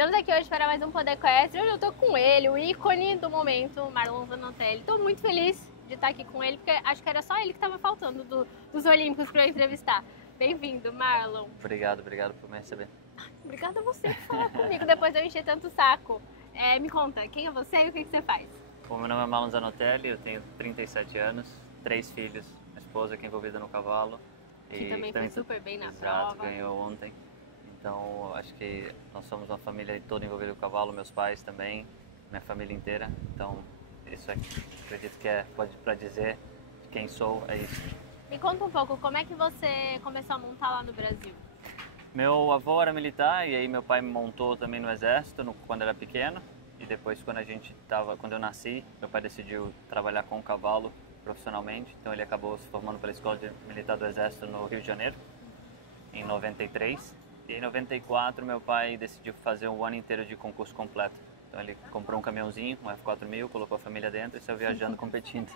Estamos aqui hoje para mais um Poder Equestre. Hoje eu tô com ele, o ícone do momento, Marlon Zanotelli. Tô muito feliz de estar aqui com ele, porque acho que era só ele que estava faltando dos Olímpicos para eu entrevistar. Bem-vindo, Marlon. Obrigado por me receber. Obrigada a você por falar comigo depois de eu encher tanto o saco. Me conta, quem é você e o que você faz? Bom, meu nome é Marlon Zanotelli, eu tenho 37 anos, 3 filhos, minha esposa que é envolvida no cavalo. Que também foi super bem na Exato, prova. ganhou ontem. Então, acho que nós somos uma família toda envolvida no cavalo, meus pais também, minha família inteira. Então, isso aqui, acredito que para dizer quem sou, é isso. Me conta um pouco, como é que você começou a montar lá no Brasil? Meu avô era militar e aí meu pai me montou também no exército quando era pequeno. E depois, quando eu nasci, meu pai decidiu trabalhar com o cavalo profissionalmente. Então, ele acabou se formando pela Escola Militar do Exército no Rio de Janeiro, em 93. E em 94, meu pai decidiu fazer um ano inteiro de concurso completo. Então, ele comprou um caminhãozinho, um F4000, colocou a família dentro e saiu viajando, competindo.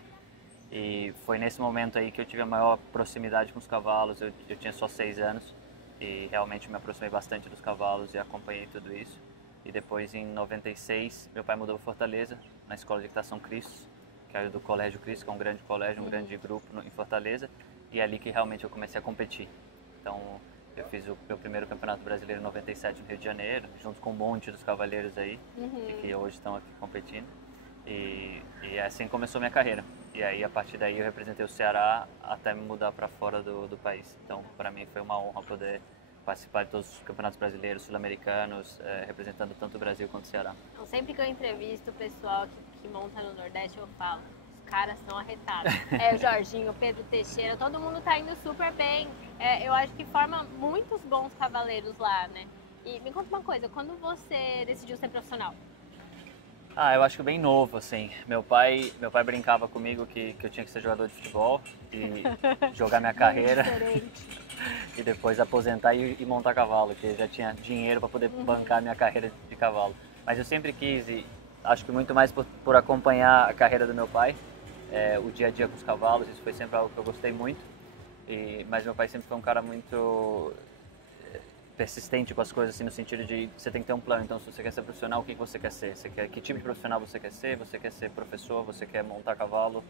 E foi nesse momento aí que eu tive a maior proximidade com os cavalos. Eu tinha só 6 anos e realmente me aproximei bastante dos cavalos e acompanhei tudo isso. E depois, em 96, meu pai mudou para Fortaleza, na Escola de Equitação Cristo, que era do Colégio Cristo, que é um grande colégio, um grande grupo em Fortaleza. E é ali que realmente eu comecei a competir. Então, eu fiz o meu primeiro Campeonato Brasileiro em 97 no Rio de Janeiro, junto com um monte dos cavaleiros aí, que hoje estão aqui competindo. E assim começou minha carreira. E aí, a partir daí, eu representei o Ceará até me mudar para fora do país. Então, para mim, foi uma honra poder participar de todos os campeonatos brasileiros, sul-americanos, representando tanto o Brasil quanto o Ceará. Então, sempre que eu entrevisto o pessoal que monta no Nordeste, eu falo, os caras são arretados. O Jorginho, o Pedro Teixeira, todo mundo tá indo super bem. Eu acho que forma muitos bons cavaleiros lá, né? E me conta uma coisa, quando você decidiu ser profissional? Eu acho que bem novo, assim. Meu pai brincava comigo que eu tinha que ser jogador de futebol e jogar minha carreira e depois aposentar e montar cavalo, que eu já tinha dinheiro para poder bancar minha carreira de cavalo. Mas eu sempre quis, e acho que muito mais por acompanhar a carreira do meu pai, o dia a dia com os cavalos, isso foi sempre algo que eu gostei muito. Mas meu pai sempre foi um cara muito persistente com as coisas, assim, no sentido de você tem que ter um plano. Então, se você quer ser profissional, o que você quer ser? Que tipo de profissional você quer ser? Você quer ser professor? Você quer montar cavalo?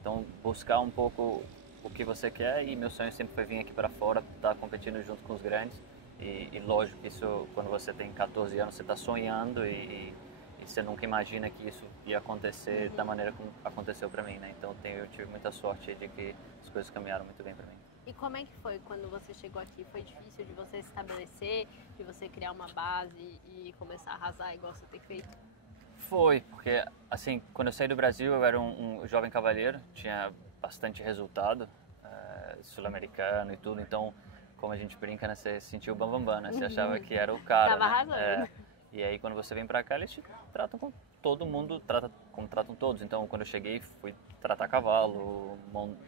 Então, buscar um pouco o que você quer. E meu sonho sempre foi vir aqui para fora, estar competindo junto com os grandes. E lógico que isso, quando você tem 14 anos, você está sonhando e você nunca imagina que isso ia acontecer da maneira como aconteceu para mim, né? Então, eu tive muita sorte de que as coisas caminharam muito bem para mim. E como é que foi quando você chegou aqui? Foi difícil de você se estabelecer, de você criar uma base e começar a arrasar igual você tem feito? Foi, porque assim, quando eu saí do Brasil eu era um jovem cavalheiro, tinha bastante resultado, sul-americano e tudo, então, como a gente brinca, né, você sentiu o bambambam, né? Você achava que era o cara, Tava arrasando. E aí quando você vem pra cá, eles te tratam com todo mundo, como tratam todos. Então, quando eu cheguei, fui tratar cavalo,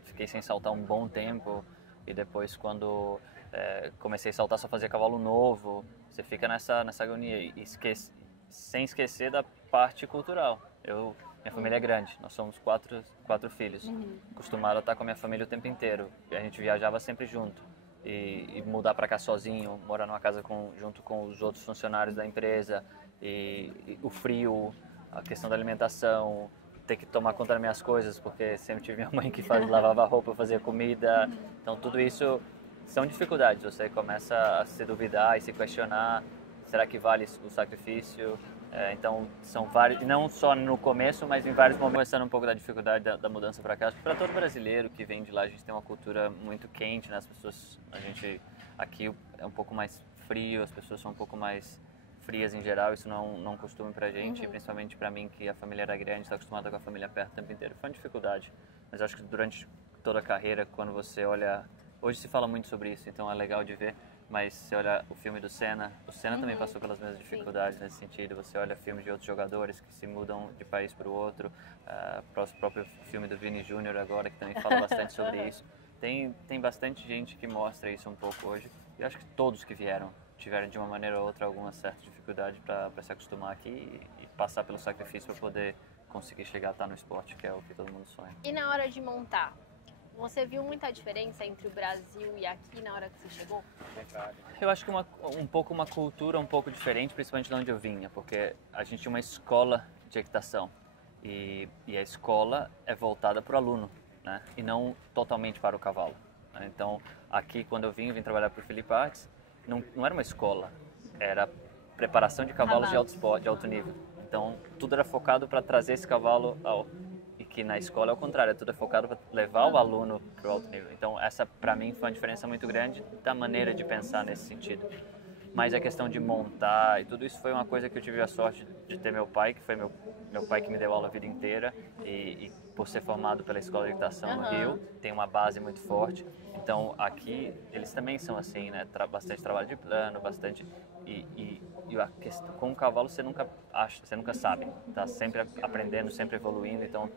fiquei sem saltar um bom tempo. E depois, quando comecei a saltar, só fazia cavalo novo. Você fica nessa agonia sem esquecer da parte cultural. Minha família é grande, nós somos quatro filhos. Acostumado a estar com a minha família o tempo inteiro. E a gente viajava sempre junto. E mudar para cá sozinho, morar numa casa junto com os outros funcionários da empresa. E o frio, a questão da alimentação, ter que tomar conta das minhas coisas, porque sempre tive minha mãe que lavava roupa, fazia comida. Então, tudo isso são dificuldades. Você começa a se duvidar e se questionar, será que vale o sacrifício? Então, são vários, não só no começo, mas em vários momentos, começando um pouco da dificuldade da mudança para cá. Para todo brasileiro que vem de lá, a gente tem uma cultura muito quente, né? As pessoas, aqui é um pouco mais frio, as pessoas são um pouco mais frias em geral, isso não costume pra gente, principalmente pra mim, que a família era grande, está acostumada com a família perto o tempo inteiro. Foi uma dificuldade, mas acho que durante toda a carreira, quando você olha... Hoje se fala muito sobre isso, então é legal de ver, mas você olha o filme do Senna, o Senna também passou pelas mesmas dificuldades nesse sentido. Você olha filmes de outros jogadores que se mudam de país para o outro, o próprio filme do Vini Júnior agora, que também fala bastante sobre isso. Tem bastante gente que mostra isso um pouco hoje, e acho que todos que vieram tiveram de uma maneira ou outra alguma certa dificuldade para se acostumar aqui e passar pelo sacrifício para poder conseguir chegar a estar no esporte, que é o que todo mundo sonha. E na hora de montar, Você viu muita diferença entre o Brasil e aqui na hora que você chegou? Eu acho que uma cultura um pouco diferente, principalmente de onde eu vinha, porque a gente tinha uma escola de equitação e a escola é voltada para o aluno, né? E não totalmente para o cavalo, né? Então, aqui quando eu vim trabalhar para o Felipe Arts, não era uma escola, era preparação de cavalos de alto nível. Então, tudo era focado para trazer esse cavalo e que na escola é o contrário, tudo é focado para levar o aluno para o alto nível. Então, essa para mim foi uma diferença muito grande da maneira de pensar nesse sentido. Mas a questão de montar e tudo isso foi uma coisa que eu tive a sorte de ter meu pai, que foi meu pai que me deu aula a vida inteira e por ser formado pela Escola de Equitação no Rio, tem uma base muito forte. Então, aqui eles também são assim, né? Bastante trabalho de plano, bastante e a questão, com o cavalo você nunca acha, você nunca sabe, tá sempre aprendendo, sempre evoluindo, então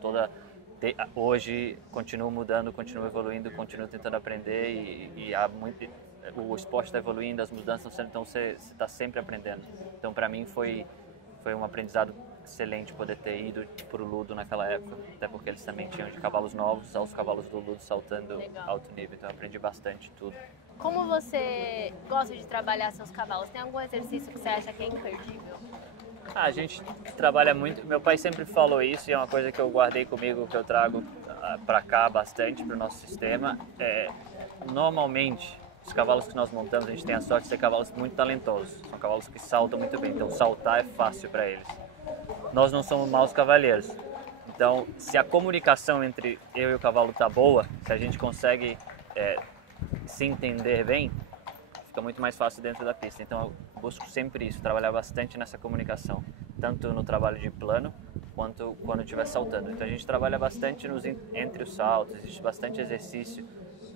hoje continuo mudando, continuo evoluindo, continuo tentando aprender e há muito, o esporte está evoluindo, as mudanças estão sendo, então você está sempre aprendendo. Então para mim foi um aprendizado excelente poder ter ido para o Ludo naquela época, até porque eles também tinham de cavalos novos aos cavalos do Ludo saltando alto nível, então eu aprendi bastante tudo. Como você gosta de trabalhar seus cavalos? Tem algum exercício que você acha que é imperdível? A gente trabalha muito, meu pai sempre falou isso e é uma coisa que eu guardei comigo, que eu trago para cá bastante, para o nosso sistema. Normalmente, os cavalos que nós montamos, a gente tem a sorte de ser cavalos muito talentosos, são cavalos que saltam muito bem, então saltar é fácil para eles. Nós não somos maus cavaleiros, então se a comunicação entre eu e o cavalo está boa, se a gente consegue se entender bem, fica muito mais fácil dentro da pista. Então eu busco sempre isso, trabalhar bastante nessa comunicação, tanto no trabalho de plano quanto quando estiver saltando. Então a gente trabalha bastante entre os saltos, existe bastante exercício,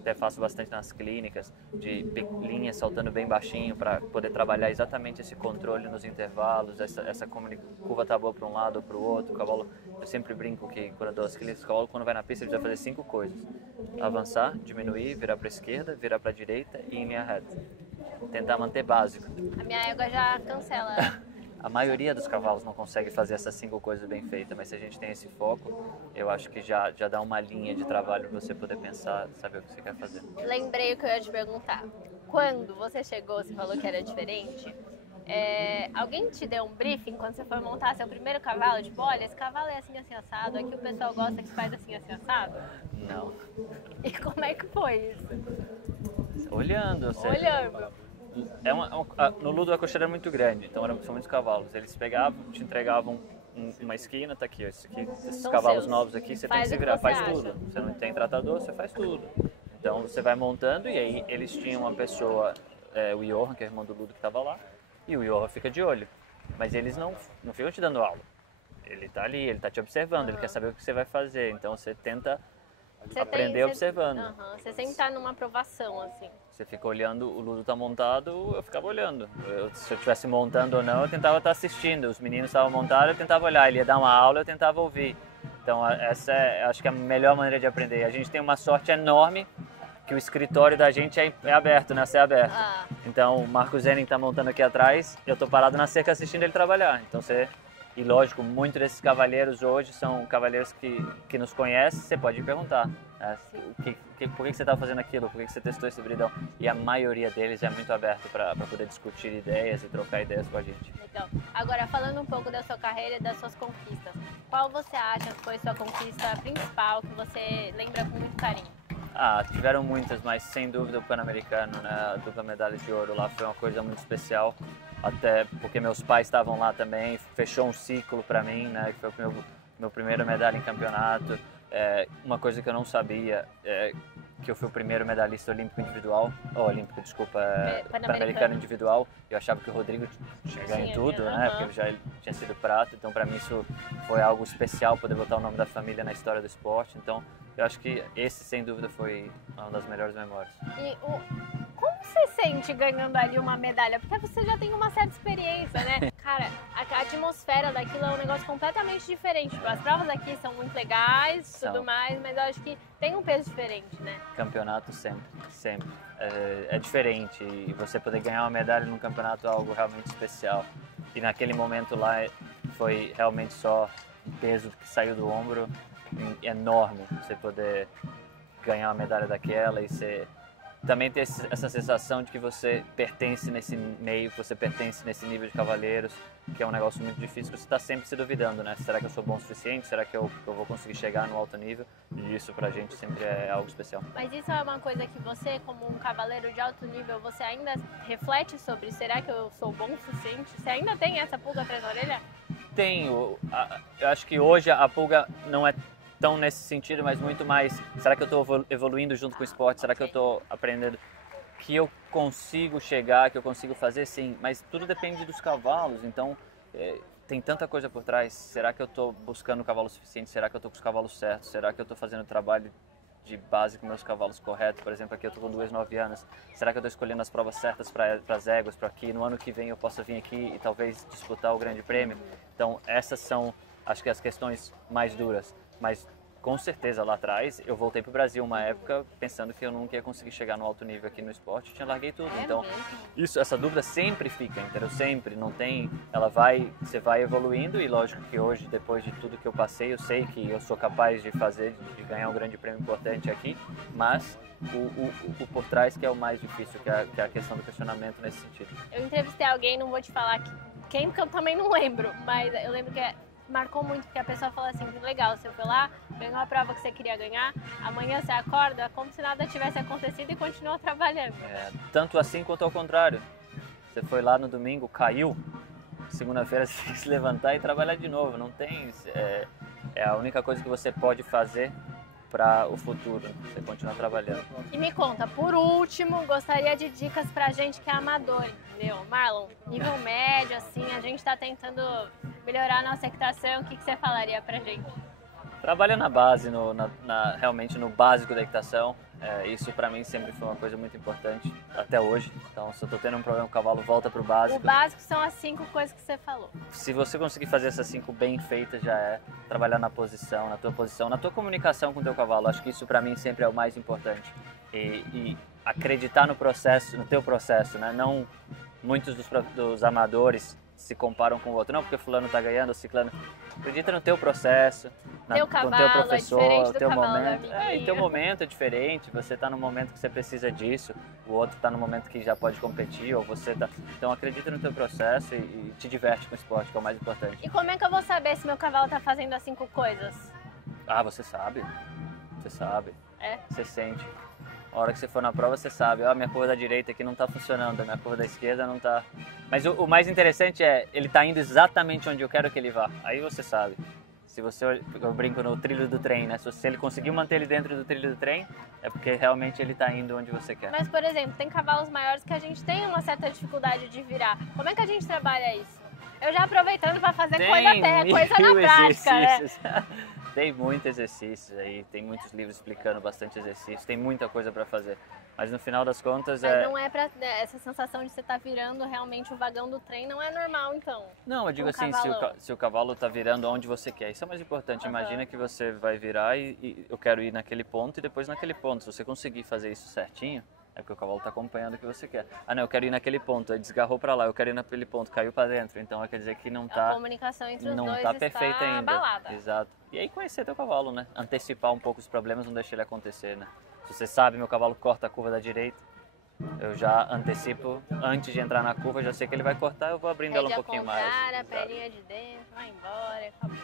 até faço bastante nas clínicas, de linhas saltando bem baixinho para poder trabalhar exatamente esse controle nos intervalos, essa curva tá boa para um lado ou para o outro. O cavalo, eu sempre brinco que quando eu dou as clínicas, o cavalo quando vai na pista ele vai fazer 5 coisas: avançar, diminuir, virar para a esquerda, virar para a direita e em linha reta. Tentar manter básico. A minha égua já cancela. A maioria dos cavalos não consegue fazer essas 5 coisas bem feitas, mas se a gente tem esse foco, eu acho que já dá uma linha de trabalho para você poder pensar, saber o que você quer fazer. Lembrei o que eu ia te perguntar. Quando você chegou, você falou que era diferente. Alguém te deu um briefing quando você foi montar seu primeiro cavalo? Tipo, olha, esse cavalo é assim, assim, assado. Aqui o pessoal gosta que faz assim, assim, assado? Não. E como é que foi isso? Olhando. No Ludo a cocheira é muito grande, então são muitos cavalos. Eles pegavam, te entregavam uma esquina, tá aqui, esses cavalos novos aqui, você tem que se virar, faz tudo. Você não tem tratador, você faz tudo. Então você vai montando e aí eles tinham uma pessoa, o Johan, que é o irmão do Ludo que estava lá, e o Johan fica de olho. Mas eles não ficam te dando aula. Ele tá ali, ele tá te observando, ele quer saber o que você vai fazer, então você tenta aprender observando. Você sempre tá numa aprovação, assim. Você fica olhando, o Ludo tá montado, eu ficava olhando. Se eu estivesse montando ou não, eu tentava estar assistindo. Os meninos estavam montados, eu tentava olhar. Ele ia dar uma aula, eu tentava ouvir. Então essa acho que é a melhor maneira de aprender. A gente tem uma sorte enorme que o escritório da gente é aberto, né? É aberto. Então o Marco Zenin está montando aqui atrás, eu estou parado na cerca assistindo ele trabalhar. Então e lógico, muitos desses cavalheiros hoje são cavalheiros que nos conhecem, você pode perguntar, né? Por que você estava fazendo aquilo, por que você testou esse bridão? E a maioria deles é muito aberto para poder discutir ideias e trocar ideias com a gente. Legal. Agora, falando um pouco da sua carreira e das suas conquistas, qual você acha que foi sua conquista principal, que você lembra com muito carinho? Tiveram muitas, mas sem dúvida o Pan-Americano, né? A dupla medalha de ouro lá foi uma coisa muito especial. Até porque meus pais estavam lá também, fechou um ciclo para mim, né? Que foi o meu primeiro medalha em campeonato. Uma coisa que eu não sabia que eu fui o primeiro medalhista olímpico individual, Pan-Americano individual. Eu achava que o Rodrigo tinha ganho tudo, né? Porque ele já tinha sido prata, então para mim isso foi algo especial, poder botar o nome da família na história do esporte. Então eu acho que esse sem dúvida foi uma das melhores memórias. E como você sente ganhando ali uma medalha? Porque você já tem uma certa experiência, né? Cara, a atmosfera daquilo é um negócio completamente diferente. As provas aqui são muito legais, tudo mais, mas eu acho que tem um peso diferente, né? Campeonato sempre. É diferente e você poder ganhar uma medalha num campeonato é algo realmente especial. E naquele momento lá foi realmente só um peso que saiu do ombro enorme, você poder ganhar uma medalha daquela e ser... Também ter essa sensação de que você pertence nesse meio, que você pertence nesse nível de cavaleiros, que é um negócio muito difícil, você está sempre se duvidando, né? Será que eu sou bom o suficiente? Será que eu vou conseguir chegar no alto nível? E isso pra gente sempre é algo especial. Mas isso é uma coisa que você, como um cavaleiro de alto nível, você ainda reflete sobre, será que eu sou bom o suficiente? Você ainda tem essa pulga atrás da orelha? Tenho. Eu acho que hoje a pulga não é tão nesse sentido, mas muito mais, será que eu estou evoluindo junto com o esporte? Será que eu estou aprendendo que eu consigo chegar, que eu consigo fazer? Sim, mas tudo depende dos cavalos, então tem tanta coisa por trás. Será que eu estou buscando o cavalo suficiente? Será que eu estou com os cavalos certos? Será que eu estou fazendo o trabalho de base com meus cavalos correto? Por exemplo, aqui eu estou com 2 9 anos. Será que eu estou escolhendo as provas certas para as éguas, para que no ano que vem eu possa vir aqui e talvez disputar o grande prêmio? Então essas são, acho que, as questões mais duras. Mas com certeza lá atrás eu voltei para o Brasil uma época pensando que eu nunca ia conseguir chegar no alto nível aqui no esporte, eu tinha larguei tudo. Então essa dúvida sempre fica, entendeu? Sempre, não tem, você vai evoluindo e lógico que hoje, depois de tudo que eu passei, eu sei que eu sou capaz de fazer, de ganhar um grande prêmio importante aqui, mas o por trás que é o mais difícil, que é a questão do questionamento nesse sentido. Eu entrevistei alguém, não vou te falar quem, porque eu também não lembro, mas eu lembro que marcou muito, porque a pessoa falou assim, que legal, você foi lá, ganhou a prova que você queria ganhar, amanhã você acorda como se nada tivesse acontecido e continua trabalhando. Tanto assim quanto ao contrário. Você foi lá no domingo, caiu, segunda-feira você tem que se levantar e trabalhar de novo. Não tem... É a única coisa que você pode fazer para o futuro, você continuar trabalhando. E me conta, por último, gostaria de dicas pra gente que é amador, entendeu? Marlon, nível médio, assim, a gente tá tentando melhorar a nossa equitação, o que você falaria pra gente? Trabalha na base, realmente no básico da equitação. Isso para mim sempre foi uma coisa muito importante, até hoje. Então, se eu estou tendo um problema com o cavalo, volta para o básico. O básico são as 5 coisas que você falou. Se você conseguir fazer essas 5 bem feitas, já é trabalhar na posição, na tua comunicação com o teu cavalo. Acho que isso para mim sempre é o mais importante. E acreditar no processo, no teu processo, né? Não muitos dos amadores se comparam com o outro. Não, porque fulano está ganhando, ciclano. Acredita no teu processo, com o teu professor, teu momento. E teu momento é diferente, você está no momento que você precisa disso, o outro está no momento que já pode competir, ou você tá... Então acredita no teu processo e te diverte com o esporte, que é o mais importante. E como é que eu vou saber se meu cavalo está fazendo as 5 coisas? Você sabe. Você sabe. É? Você sente. A hora que você for na prova, você sabe, minha curva da direita aqui não está funcionando, a minha curva da esquerda não está... Mas o mais interessante é, ele está indo exatamente onde eu quero que ele vá. Aí você sabe. Se você, eu brinco no trilho do trem, né? Se ele conseguiu manter ele dentro do trilho do trem, é porque realmente ele está indo onde você quer. Mas, por exemplo, tem cavalos maiores que a gente tem uma certa dificuldade de virar. Como é que a gente trabalha isso? Eu já aproveitando para fazer coisa na prática, né? Tem muitos exercícios aí, tem muitos livros explicando bastante exercícios, tem muita coisa para fazer. Mas no final das contas Mas não é pra... Essa sensação de você estar virando realmente o vagão do trem não é normal, então? Não, eu digo assim, se o cavalo está virando onde você quer, isso é mais importante. Imagina que você vai virar e eu quero ir naquele ponto e depois naquele ponto. Se você conseguir fazer isso certinho, é porque o cavalo está acompanhando o que você quer. Não, eu quero ir naquele ponto, aí desgarrou para lá, eu quero ir naquele ponto, caiu para dentro. Então quer dizer que não está... A comunicação entre os dois está perfeita ainda. Abalada. Exato. E aí conhecer teu cavalo, né? Antecipar um pouco os problemas, não deixar ele acontecer, né? Se você sabe, meu cavalo corta a curva da direita, eu já antecipo, antes de entrar na curva, já sei que ele vai cortar, eu vou abrindo ela um pouquinho mais. A perninha de dentro, vai embora, acabou.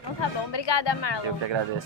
Então tá bom, obrigada, Marlon. Eu que agradeço.